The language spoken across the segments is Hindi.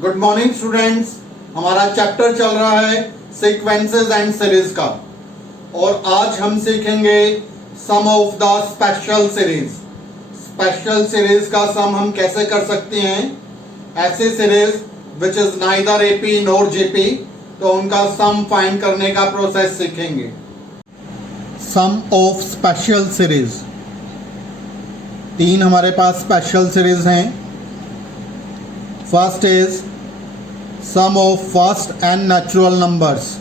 Good morning students. हमारा चैप्टर चल रहा है सीक्वेंसेस एंड सीरीज का और आज हम सीखेंगे sum of the special series. Special series का सम हम कैसे कर सकते हैं? ऐसी series which is neither AP nor GP, तो उनका सम फाइंड करने का प्रोसेस सीखेंगे। सम ऑफ स्पेशल सीरीज, तीन हमारे पास स्पेशल सीरीज हैं। First is sum of first and natural numbers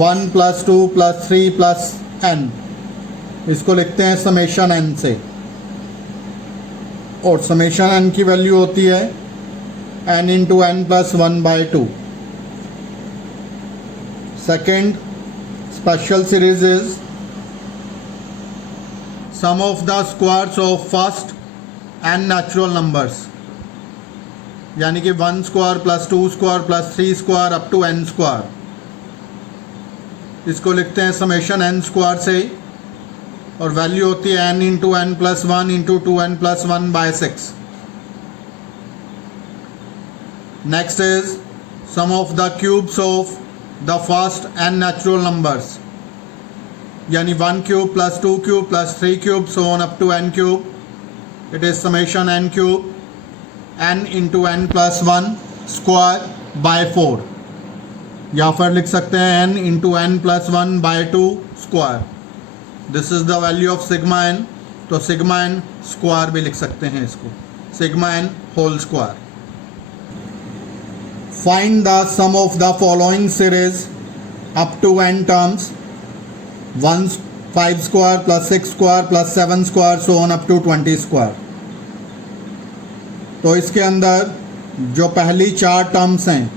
1 + 2 + 3 + n, इसको लिखते हैं समेशन n से, और समेशन n की वैल्यू होती है n × n + 1/2। Second special series is sum of the squares of first and natural numbers, यानी कि 1 square + 2 square + 3 square up to n square, इसको लिखते हैं समेशन n स्क्वायर से, और वैल्यू होती है n × n + 1 × 2n + 1/6। Next is sum of the cubes of the first and natural numbers, यानी 1 cube + 2 cube + 3 cube so on up to n cube, it is summation n cube n × n + 1 square by 4, या फिर लिख सकते हैं n × n + 1/2 square. This is the value of sigma n, तो सिग्मा n स्क्वायर भी लिख सकते हैं इसको, sigma n whole square. Find the sum of the following series up to n terms 5 square + 6 square + 7 square so on up to 20 square. तो इसके अंदर जो पहली 4 टर्म्स हैं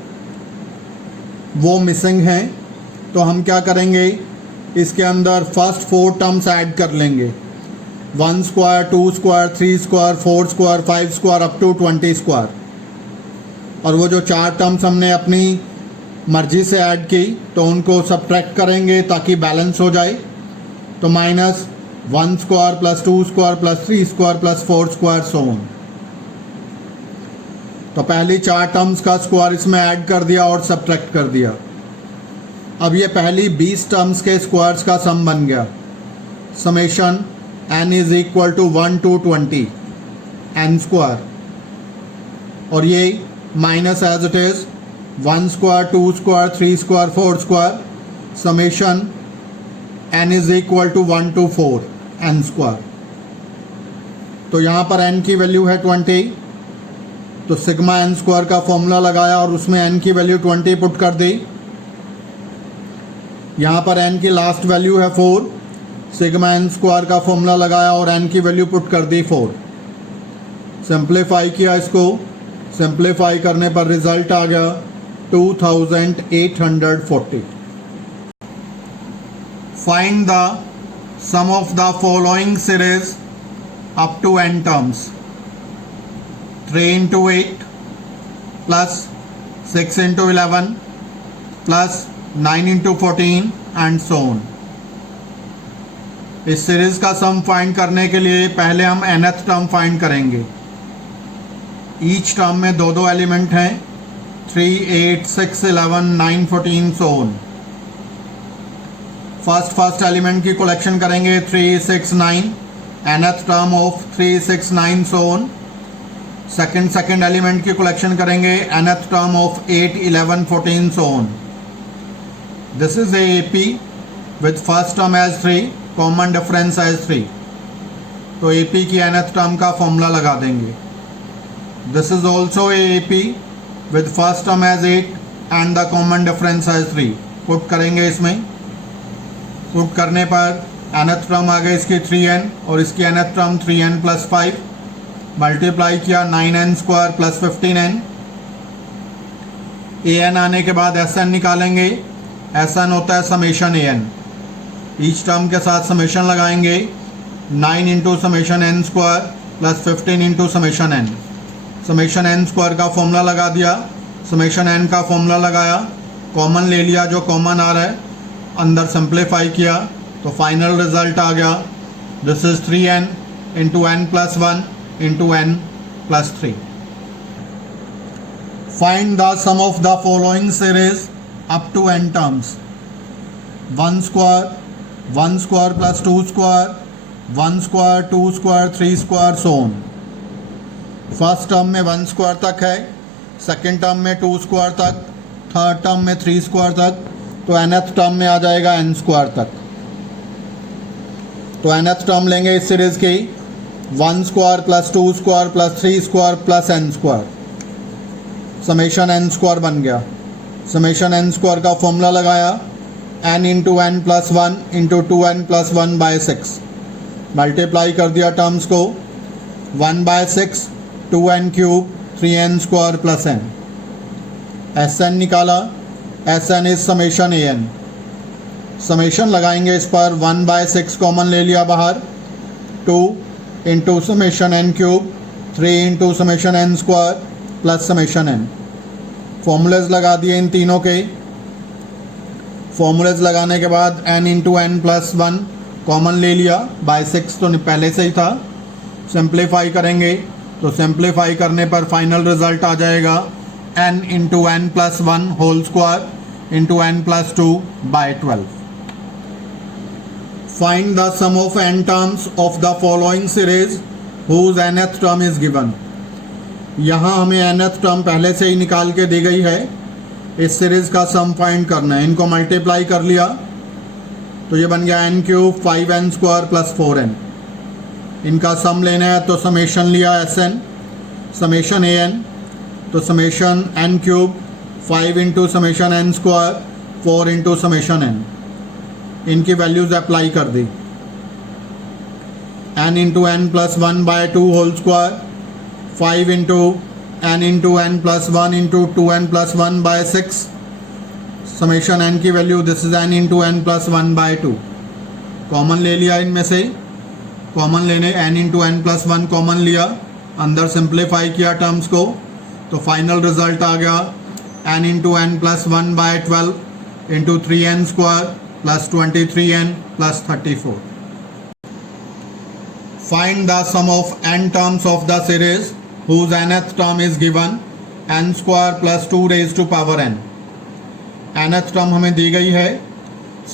वो मिसिंग हैं, तो हम क्या करेंगे, इसके अंदर फर्स्ट 4 टर्म्स ऐड कर लेंगे, 1 square 2 square 3 square 4 square 5 square up to 20 square, और वो जो 4 टर्म्स हमने अपनी मर्जी से ऐड की तो उनको सब्ट्रैक्ट करेंगे ताकि बैलेंस हो जाए। तो -1 square + 2 square + 3 square + 4 square so on। तो पहली 4 टर्म्स का स्क्वायर इसमें ऐड कर दिया और सब्ट्रैक्ट कर दिया। अब ये पहली 20 टर्म्स के स्क्वायर्स का सम बन गया, summation n = 1 to 20 n square, और ये minus as it is 1 square 2 square 3 square 4 square, summation n = 1 to 4 n square. तो यहाँ पर n की वैल्यू है 20, तो सिग्मा n स्क्वायर का फॉर्मूला लगाया और उसमें n की वैल्यू 20 पुट कर दी। यहाँ पर n की लास्ट वैल्यू है 4, सिग्मा n स्क्वायर का फॉर्मूला लगाया और n की वैल्यू पुट कर दी 4। सिंप्लीफाई किया इसको, सिंप्लीफाई करने पर रिजल्ट आ गया 2840। Find the sum of the following series up to n terms 3 × 8 + 6 × 11 + 9 × 14 and so on। इस सीरीज का सम फाइंड करने के लिए पहले हम nth टर्म फाइंड करेंगे। ईच टर्म में 2 एलिमेंट हैं, 3 8 6 11 9 14 so on। फर्स्ट एलिमेंट की कलेक्शन करेंगे 3 6 9, nth term of 3 6 9 so on। Second element की कलेक्शन करेंगे nth term of 8 11 14 so on। This is AP with first term as 3, common difference as 3, तो AP की nth टर्म का फॉर्मूला लगा देंगे। This is also AP with first term as 8 and the common difference as 3, put करेंगे इसमें। पुट करने पर nth टर्म आ गई इसकी 3n और इसकी nth टर्म 3n + 5, मल्टीप्लाई किया 9n स्क्वायर + 15n। an आने के बाद sn निकालेंगे, sn होता है समेशन an, ईच टर्म के साथ समेशन लगाएंगे 9 × summation n square + 15 × summation n। Summation n square का फॉर्मूला लगा दिया, समेशन n का फॉर्मूला लगाया, कॉमन ले लिया जो कॉमन आ रहा है, अंदर सिंप्लीफाई किया तो फाइनल रिजल्ट आ गया, this is 3n × n + 1 × n + 3। Find the sum of the following series up to n terms. 1 square, 1 square plus 2 square, 1 square, 2 square, 3 square, so on. First term में 1 स्क्वायर तक है, सेकेंड टर्म में 2 स्क्वायर तक, थर्ड टर्म में 3 स्क्वायर तक, तो nth टर्म में आ जाएगा n स्क्वायर तक. तो nth टर्म लेंगे इस सीरीज की 1 square plus 2 square plus 3 square plus n square, summation n square बन गया. समेशन n स्क्वायर का फॉर्मूला लगाया, n into n plus 1 into 2n plus 1 by 6, multiply कर दिया टर्म्स को, 1 by 6 2n cube 3n square plus n. Sn निकाला, Sn is summation an. Summation लगाएंगे इस पर, 1 बाय 6 कॉमन ले लिया बाहर, 2 into summation n cube, 3 into summation n square plus summation n. Formulas लगा दिए इन तीनों के. फॉर्मूलेज लगाने के बाद n into n plus 1 common ले लिया, बाय 6 तो पहले से ही था. सिंप्लीफाई करेंगे तो सिंप्लीफाई करने पर फाइनल रिजल्ट आ जाएगा n into n plus 1 whole square into n plus 2 by 12. Find the sum of n terms of the following series whose nth term is given. यहाँ हमें nth टर्म पहले से ही निकाल के दी गई है, इस सीरीज का सम फाइंड करना है. इनको मल्टीप्लाई कर लिया तो ये बन गया n cube 5n square plus 4n. इनका सम लेना है तो समेशन लिया Sn, समेशन an, तो summation n cube 5 into summation n square 4 into summation n. इनकी वैल्यूज अप्लाई कर दी. n into n plus 1 by 2 whole square, 5 into n plus 1 into 2n plus 1 by 6, summation n की value this is n into n plus 1 by 2. Common ले लिया इनमें से, कॉमन लेने n into n plus 1 common लिया, अंदर सिंप्लीफाई किया टर्म्स को, तो फाइनल रिजल्ट आ गया n into n plus 1 by 12 into 3n square plus 23n plus 34. Find the sum of n terms of the series whose nth term is given n square plus 2 raised to power n. nth term हमें दी गई है.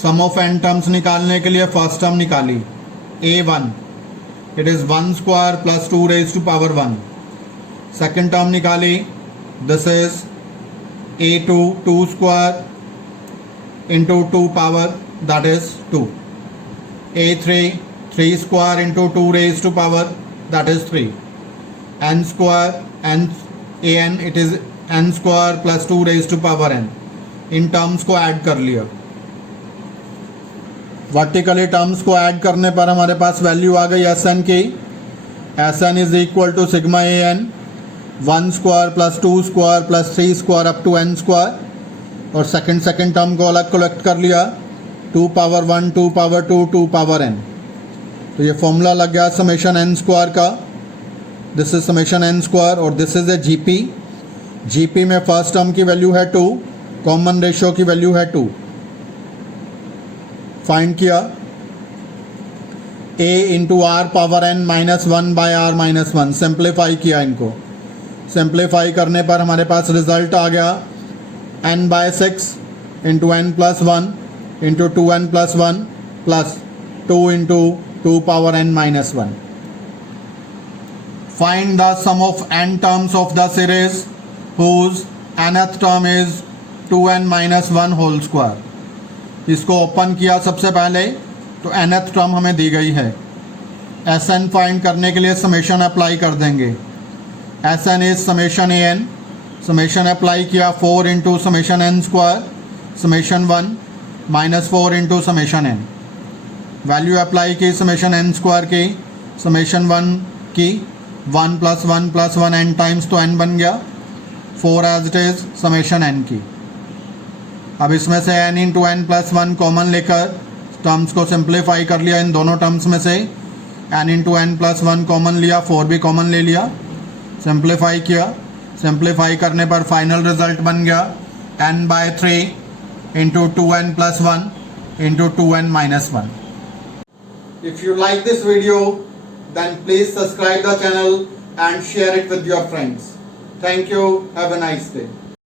सम ऑफ n टर्म्स निकालने के लिए फर्स्ट टर्म निकाली a1, it is 1 square plus 2 raised to power 1. Second term निकाली, this is a2 2 square into 2 power that is 2. a3 3 square into 2 raised to power that is 3. n square n an, it is n square plus 2 raised to power n. इन टर्म्स को ऐड कर लिया. वर्टिकली टर्म्स को ऐड करने पर हमारे पास वैल्यू आ गई Sn की. Sn is equal to sigma an, 1 square plus 2 square plus 3 square up to n square, और सेकेंड टर्म को अलग कलेक्ट कर लिया, 2 पावर 1 2 पावर 2 2 पावर n. तो ये फॉर्मूला लग गया समेशन n स्क्वायर का. This is summation n square और this is a GP. GP में फर्स्ट टर्म की वैल्यू है 2, कॉमन रेशियो की वैल्यू है 2. फाइंड किया, a into R power n minus 1 by R minus 1. Simplify किया इनको. सिंप्लीफाई करने पर हमारे पास रिजल्ट आ गया n by 6 into n plus 1 into 2n plus 1 plus 2 into 2 power n minus 1. Find the sum of n terms of the series whose nth term is 2n minus 1 whole square. इसको ओपन किया सबसे पहले तो nth टर्म हमें दी गई है. Sn फाइंड करने के लिए समेशन अप्लाई कर देंगे. Sn is summation an, summation apply किया 4 into summation n square summation 1 minus 4 into summation n. Value apply की समेशन n स्क्वायर की, समेशन 1 की, 1 प्लस 1 प्लस 1 n टाइम्स तो n बन गया, 4 as it is summation n की. अब इसमें से n into n plus 1 common लेकर टर्म्स को सिंप्लीफाई कर लिया. इन दोनों टर्म्स में से n into n plus 1 common लिया, 4 भी कॉमन ले लिया, सिंप्लीफाई किया. सिंप्लीफाई करने पर फाइनल रिजल्ट बन गया n by 3 into 2n plus 1 into 2n minus 1. If you like this video then please subscribe the channel and share it with your friends. Thank you, have a nice day.